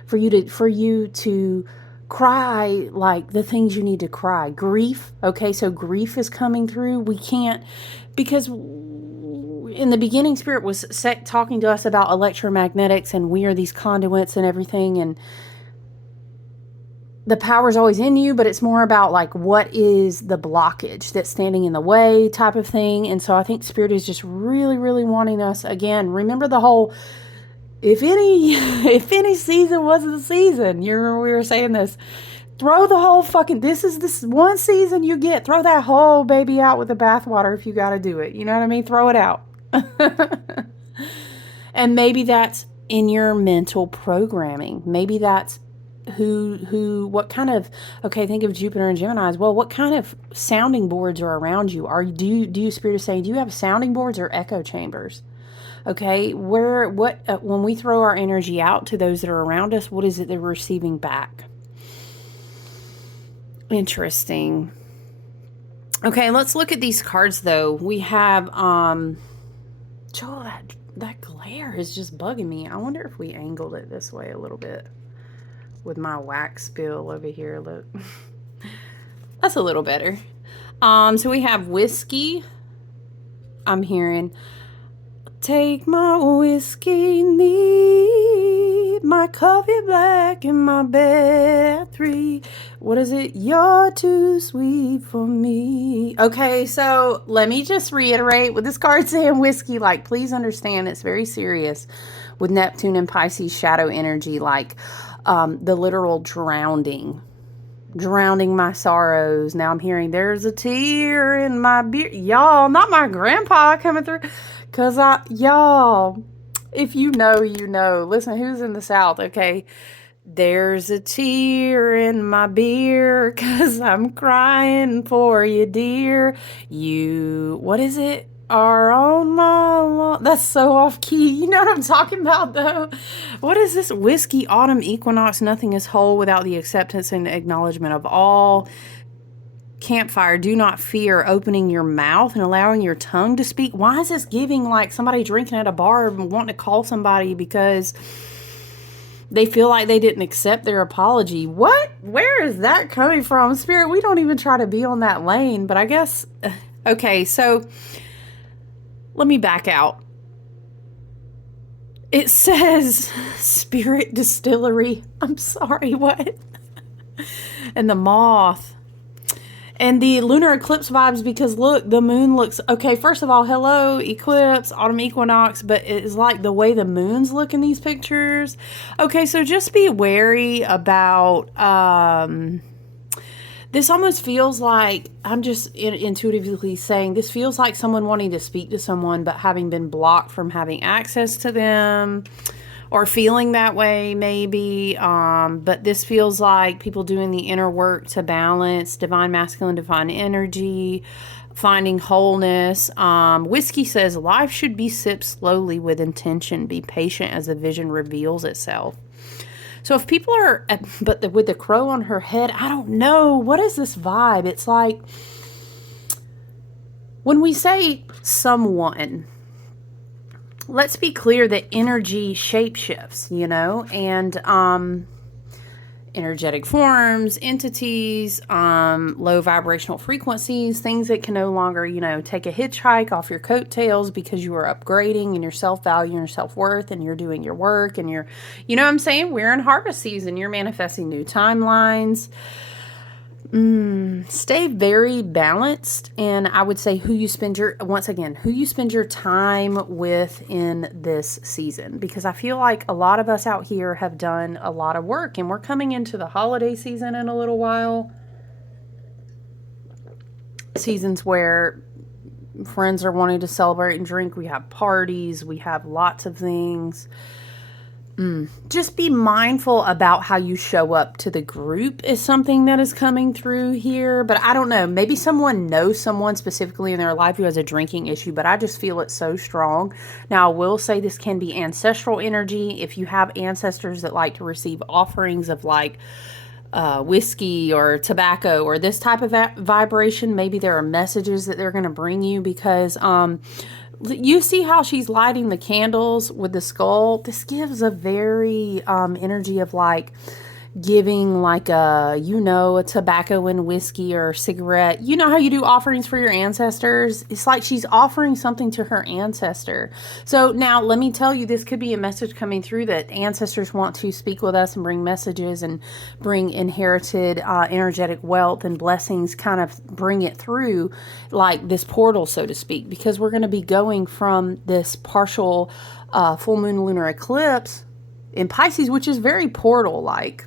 for you to cry like the things you need to cry. Grief, okay, so grief is coming through. We can't, because in the beginning, Spirit was talking to us about electromagnetics, and we are these conduits and everything, and the power's always in you, but it's more about like what is the blockage that's standing in the way type of thing. And so I think Spirit is just really, really wanting us, again, remember the whole, if any season wasn't the season, you remember we were saying this, throw the whole fucking, this is this one season you get, throw that whole baby out with the bathwater if you got to do it. You know what I mean? Throw it out. And maybe that's in your mental programming. Maybe that's what kind of, okay, think of Jupiter and Gemini as well. What kind of sounding boards are around you? Do you, Spirit is saying, do you have sounding boards or echo chambers? Okay, when we throw our energy out to those that are around us, what is it they're receiving back? Interesting. Okay, let's look at these cards though. We have Joel, that glare is just bugging me. I wonder if we angled it this way a little bit with my wax spill over here. Look. That's a little better. So we have whiskey. I'm hearing, take my whiskey neat, my coffee black, and my bed at 3. What is it? You're too sweet for me. Okay, so let me just reiterate with this card saying whiskey, like, please understand it's very serious with Neptune and Pisces shadow energy, like the literal drowning drowning my sorrows. Now I'm hearing there's a tear in my beer. Y'all, not my grandpa coming through. Cause y'all, if you know, you know. Listen, who's in the South, okay? There's a tear in my beer, cause I'm crying for you, dear. You, what is it? Are on my lawn. That's so off key. You know what I'm talking about, though? What is this? Whiskey autumn equinox. Nothing is whole without the acceptance and acknowledgement of all. Campfire, do not fear opening your mouth and allowing your tongue to speak. Why is this giving like somebody drinking at a bar and wanting to call somebody because they feel like they didn't accept their apology? What? Where is that coming from? Spirit, we don't even try to be on that lane, but I guess, okay, so let me back out. It says Spirit Distillery. I'm sorry, what? And the moth. And the lunar eclipse vibes, because look, the moon looks, okay, first of all, hello, eclipse, autumn equinox, but it's like the way the moons look in these pictures. Okay, so just be wary about, this almost feels like, I'm just intuitively saying, this feels like someone wanting to speak to someone, but having been blocked from having access to them. Or feeling that way, maybe. But this feels like people doing the inner work to balance divine masculine, divine energy, finding wholeness. Whiskey says life should be sipped slowly with intention. Be patient as the vision reveals itself. So if people are, but with the crow on her head, I don't know. What is this vibe? It's like when we say someone, let's be clear that energy shapeshifts, you know, and energetic forms, entities, low vibrational frequencies, things that can no longer, you know, take a hitchhike off your coattails because you are upgrading in your self-value and your self-worth and you're doing your work and you're, you know what I'm saying? We're in harvest season. You're manifesting new timelines. Stay very balanced, and I would say who you spend your time with in this season, because I feel like a lot of us out here have done a lot of work, and we're coming into the holiday season in a little while. Seasons where friends are wanting to celebrate and drink. We have parties, we have lots of things. Just be mindful about how you show up to the group is something that is coming through here. But I don't know, maybe someone knows someone specifically in their life who has a drinking issue, but I just feel it so strong. Now, I will say this can be ancestral energy. If you have ancestors that like to receive offerings of like whiskey or tobacco or this type of vibration, maybe there are messages that they're going to bring you, because you see how she's lighting the candles with the skull? This gives a very energy of like giving like a, you know, a tobacco and whiskey or cigarette. You know how you do offerings for your ancestors? It's like she's offering something to her ancestor. So now let me tell you, this could be a message coming through that ancestors want to speak with us and bring messages and bring inherited energetic wealth and blessings, kind of bring it through like this portal, so to speak, because we're going to be going from this partial full moon lunar eclipse in Pisces, which is very portal-like.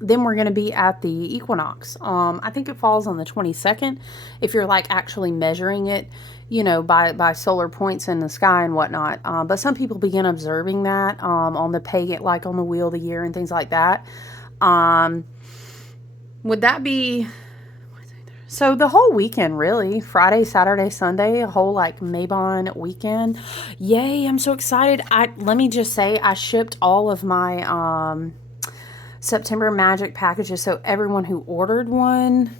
Then we're going to be at the equinox. I think it falls on the 22nd if you're like actually measuring it, you know, by solar points in the sky and whatnot. But some people begin observing that on the pagan, like on the wheel of the year and things like that. Would that be... So the whole weekend, really, Friday, Saturday, Sunday, a whole like Mabon weekend. Yay, I'm so excited. Let me just say, I shipped all of my September magic packages, so everyone who ordered one,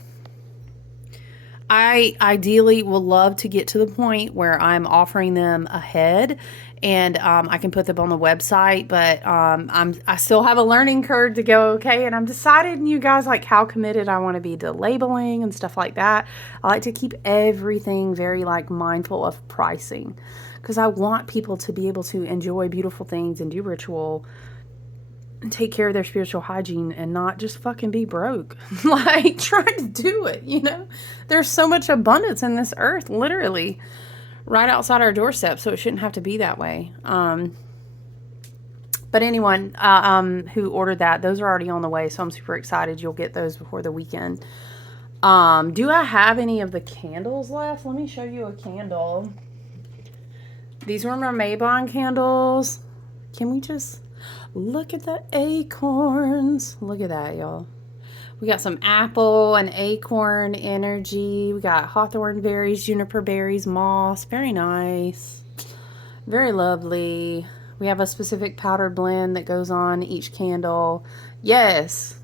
I ideally will love to get to the point where I'm offering them ahead, and I can put them on the website, but I still have a learning curve to go, okay, and I'm deciding, you guys, like how committed I want to be to labeling and stuff like that. I like to keep everything very like mindful of pricing, because I want people to be able to enjoy beautiful things and do ritual and take care of their spiritual hygiene and not just fucking be broke. Like, try to do it, you know? There's so much abundance in this earth, literally, right outside our doorstep, so it shouldn't have to be that way. But anyone who ordered that, those are already on the way, so I'm super excited. You'll get those before the weekend. Do I have any of the candles left? Let me show you a candle. These were my Maybon candles. Can we just look at the acorns? Look at that, y'all. We got some apple and acorn energy. We got hawthorn berries, juniper berries, moss. Very nice. Very lovely. We have a specific powdered blend that goes on each candle. Yes.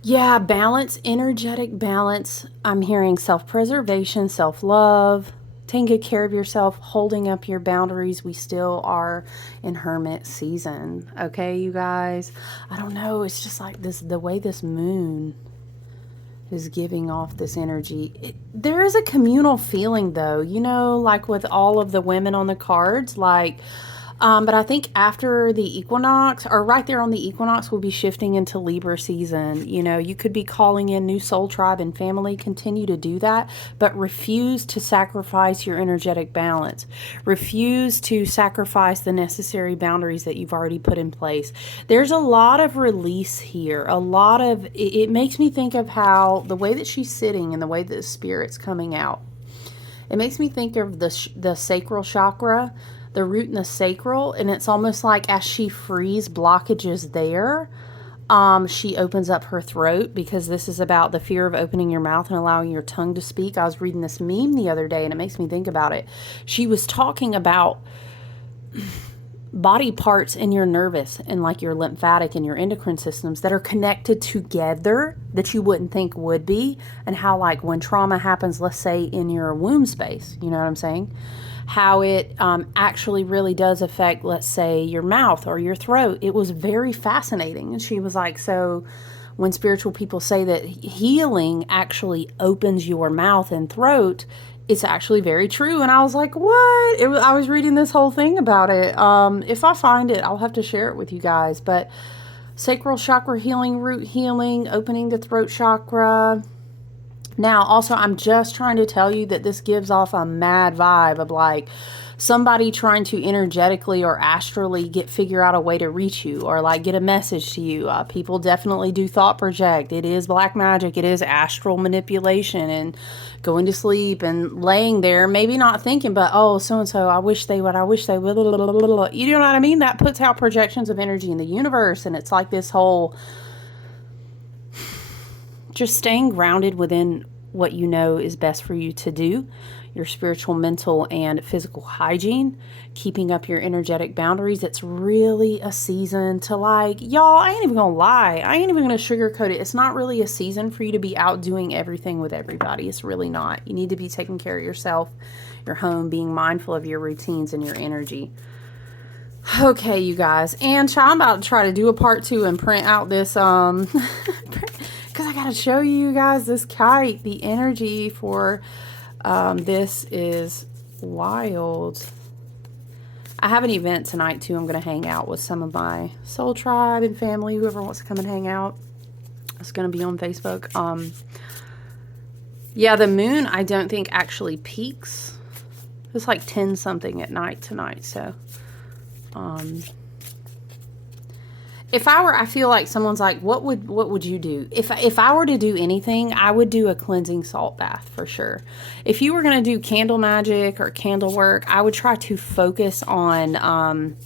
Yeah, balance, energetic balance. I'm hearing self-preservation, self-love, taking good care of yourself, holding up your boundaries. We still are in hermit season. Okay, you guys? I don't know. It's just like this, the way this moon is giving off this energy. There is a communal feeling though, you know, like with all of the women on the cards, like, but I think after the equinox, or right there on the equinox, we'll be shifting into Libra season. You know, you could be calling in new soul tribe and family. Continue to do that, but refuse to sacrifice your energetic balance. Refuse to sacrifice the necessary boundaries that you've already put in place. There's a lot of release here. A lot of, it makes me think of how the way that she's sitting and the way that the spirit's coming out. It makes me think of the sacral chakra, the root and the sacral, and it's almost like as she frees blockages there, she opens up her throat, because this is about the fear of opening your mouth and allowing your tongue to speak. I was reading this meme the other day and it makes me think about it. She was talking about body parts in your nervous and like your lymphatic and your endocrine systems that are connected together that you wouldn't think would be, and how like when trauma happens, let's say in your womb space, you know what I'm saying, how it actually really does affect, let's say, your mouth or your throat. It was very fascinating. And she was like, so when spiritual people say that healing actually opens your mouth and throat, it's actually very true. And I was like, what? I was reading this whole thing about it. If I find it, I'll have to share it with you guys. But sacral chakra healing, root healing, opening the throat chakra. Now, also, I'm just trying to tell you that this gives off a mad vibe of like somebody trying to energetically or astrally figure out a way to reach you, or like get a message to you. People definitely do thought project. It is black magic. It is astral manipulation and going to sleep and laying there, maybe not thinking, but oh, so-and-so, I wish they would. You know what I mean? That puts out projections of energy in the universe. And it's like this whole just staying grounded within what you know is best for you to do, your spiritual, mental, and physical hygiene, keeping up your energetic boundaries. It's really a season to like, y'all, I ain't even gonna lie. I ain't even gonna sugarcoat it. It's not really a season for you to be out doing everything with everybody. It's really not. You need to be taking care of yourself, your home, being mindful of your routines and your energy. Okay, you guys. And I'm about to try to do a part 2 and print out this, because I gotta show you guys this kite. The energy for this is wild. I have an event tonight too. I'm gonna hang out with some of my soul tribe and family, whoever wants to come and hang out. It's gonna be on Facebook. Yeah, the moon I don't think actually peaks. It's like 10 something at night tonight. So if I feel like someone's like, what would you do? If I were to do anything, I would do a cleansing salt bath for sure. If you were going to do candle magic or candle work, I would try to focus on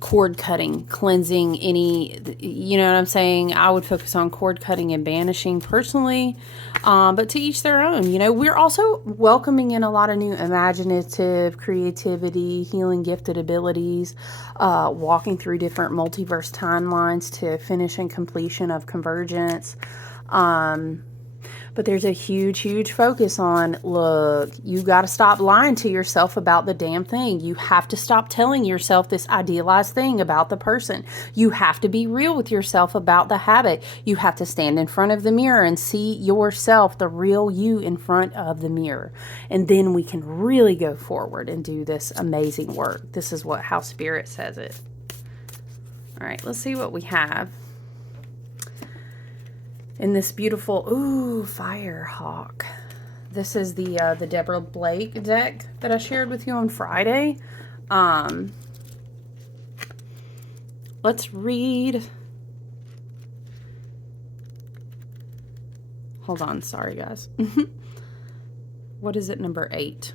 cord cutting, cleansing any, you know what I'm saying? I would focus on cord cutting and banishing personally, but to each their own. You know, we're also welcoming in a lot of new imaginative, creativity, healing gifted abilities, walking through different multiverse timelines to finish and completion of convergence. But there's a huge, huge focus on, look, you got to stop lying to yourself about the damn thing. You have to stop telling yourself this idealized thing about the person. You have to be real with yourself about the habit. You have to stand in front of the mirror and see yourself, the real you, in front of the mirror. And then we can really go forward and do this amazing work. This is how Spirit says it. All right, let's see what we have. In this beautiful, ooh, fire hawk. This is the Deborah Blake deck that I shared with you on Friday. Let's read. Hold on, sorry guys. What is it, number 8?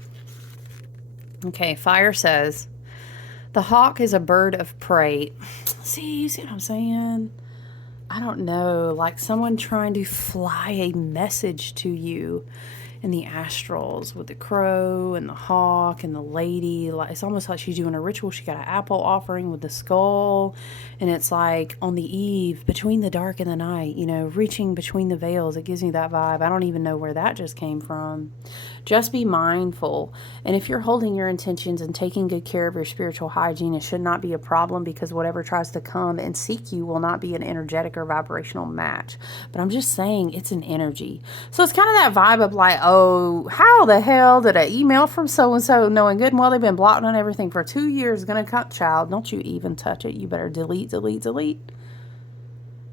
Okay, Fire says, the hawk is a bird of prey. See, you see what I'm saying? I don't know, like someone trying to fly a message to you in the astrals with the crow and the hawk and the lady. Like, it's almost like she's doing a ritual. She got an apple offering with the skull, and it's like on the eve, between the dark and the night, you know, reaching between the veils. It gives me that vibe. I don't even know where that just came from. Just be mindful. And if you're holding your intentions and taking good care of your spiritual hygiene, it should not be a problem, because whatever tries to come and seek you will not be an energetic or vibrational match. But I'm just saying, it's an energy. So it's kind of that vibe of like, oh, how the hell did an email from so-and-so, knowing good and well they've been blocked on everything for 2 years, gonna cut, child, don't you even touch it. You better delete, delete, delete.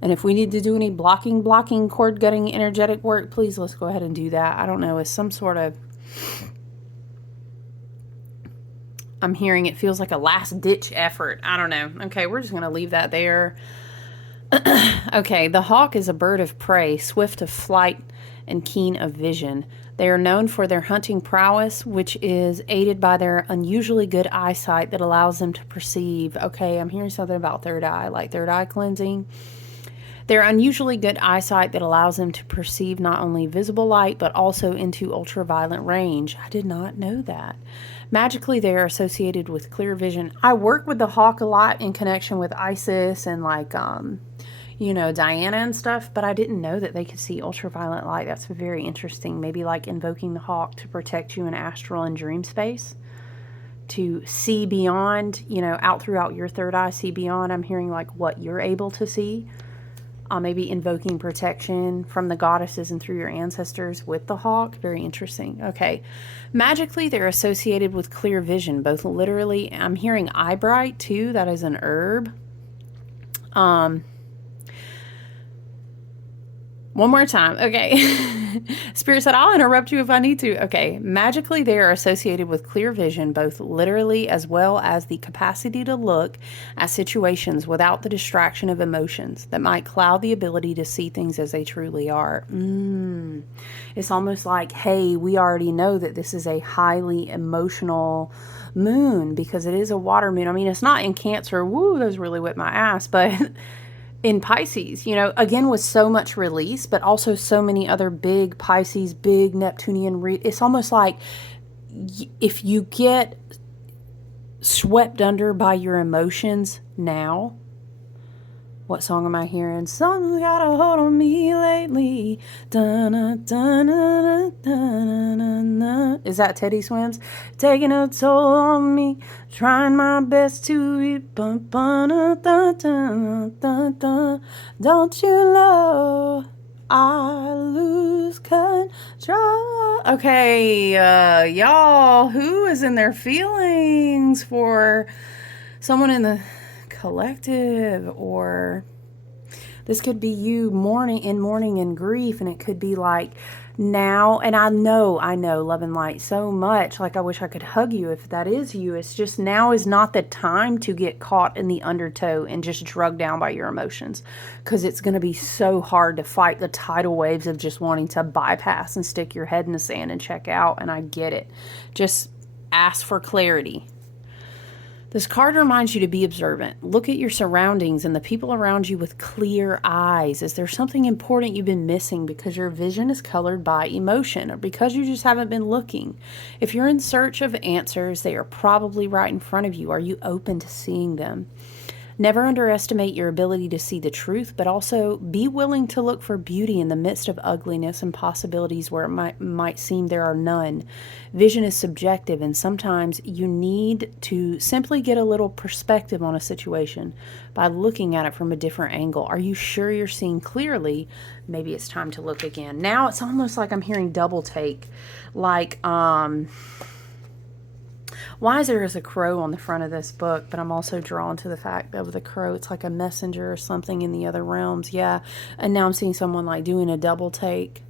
And if we need to do any blocking, cord gutting, energetic work, please, let's go ahead and do that. I don't know, it's some sort of, I'm hearing it feels like a last ditch effort. I don't know. Okay, we're just going to leave that there. Okay, the hawk is a bird of prey, swift of flight and keen of vision. They are known for their hunting prowess, which is aided by their unusually good eyesight that allows them to perceive. Okay, I'm hearing something about third eye, like third eye cleansing. Their unusually good eyesight that allows them to perceive not only visible light, but also into ultraviolet range. I did not know that. Magically, they are associated with clear vision. I work with the hawk a lot in connection with Isis and like, you know, Diana and stuff, but I didn't know that they could see ultraviolet light. That's very interesting. Maybe like invoking the hawk to protect you in astral and dream space, to see beyond, you know, out throughout your third eye, see beyond. I'm hearing like what you're able to see. Maybe invoking protection from the goddesses and through your ancestors with the hawk. Very interesting. Okay. Magically, they're associated with clear vision, both literally. I'm hearing eyebright too. That is an herb. One more time. Okay. Spirit said, I'll interrupt you if I need to. Okay. Magically, they are associated with clear vision, both literally as well as the capacity to look at situations without the distraction of emotions that might cloud the ability to see things as they truly are. It's almost like, hey, we already know that this is a highly emotional moon because it is a water moon. I mean, it's not in Cancer. Woo, those really whipped my ass. But in Pisces, you know, again, with so much release, but also so many other big Pisces, big Neptunian, it's almost like if you get swept under by your emotions now, what song am I hearing? Something's got a hold on me lately. Is that Teddy Swims? Taking a toll on me, trying my best to eat. Don't you know I lose control? Okay, y'all, who is in their feelings for someone in the collective? Or this could be you mourning and grief, and it could be like now, and I know love and light so much, like I wish I could hug you if that is you. It's just now is not the time to get caught in the undertow and just drugged down by your emotions, because it's going to be so hard to fight the tidal waves of just wanting to bypass and stick your head in the sand and check out. And I get it. Just ask for clarity. This card reminds you to be observant. Look at your surroundings and the people around you with clear eyes. Is there something important you've been missing because your vision is colored by emotion, or because you just haven't been looking? If you're in search of answers, they are probably right in front of you. Are you open to seeing them? Never underestimate your ability to see the truth, but also be willing to look for beauty in the midst of ugliness and possibilities where it might seem there are none. Vision is subjective, and sometimes you need to simply get a little perspective on a situation by looking at it from a different angle. Are you sure you're seeing clearly? Maybe it's time to look again. Now it's almost like I'm hearing double take. Like, why is there a crow on the front of this book? But I'm also drawn to the fact of the crow. It's like a messenger or something in the other realms. Yeah. And now I'm seeing someone like doing a double take.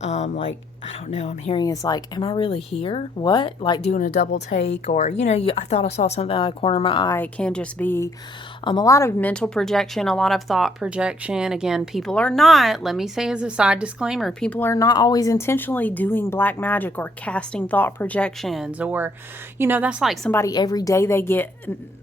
Like, I don't know, I'm hearing is like, am I really here? What? Like doing a double take, or, I thought I saw something out of the corner of my eye. It can just be a lot of mental projection, a lot of thought projection. Again, people are not, let me say as a side disclaimer, people are not always intentionally doing black magic or casting thought projections, or, that's like somebody every day they get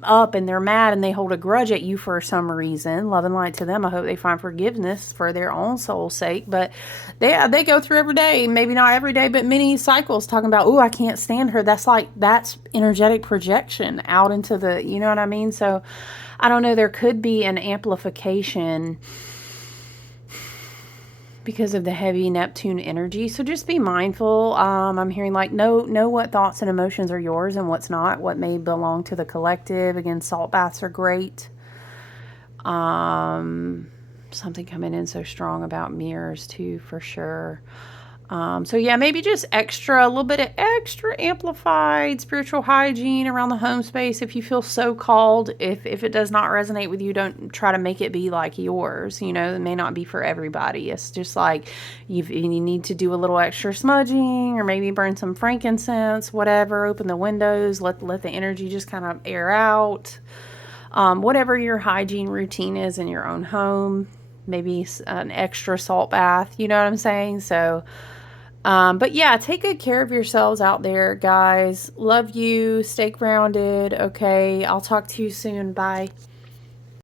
up and they're mad and they hold a grudge at you for some reason. Love and light to them. I hope they find forgiveness for their own soul's sake. But they go through every day, maybe not every day, but many cycles talking about, oh, I can't stand her. That's energetic projection out into the, you know what I mean? So I don't know, there could be an amplification because of the heavy Neptune energy. So just be mindful. I'm hearing like, know what thoughts and emotions are yours and what's not, what may belong to the collective. Again, salt baths are great. Something coming in so strong about mirrors too, for sure. So yeah, maybe just a little bit of extra amplified spiritual hygiene around the home space if you feel so called. If it does not resonate with you, don't try to make it be like yours. It may not be for everybody. It's just like you need to do a little extra smudging, or maybe burn some frankincense, whatever. Open the windows, let the energy just kind of air out. Whatever your hygiene routine is in your own home, maybe an extra salt bath. You know what I'm saying? So. But yeah, take good care of yourselves out there, guys. Love you. Stay grounded. Okay. I'll talk to you soon. Bye.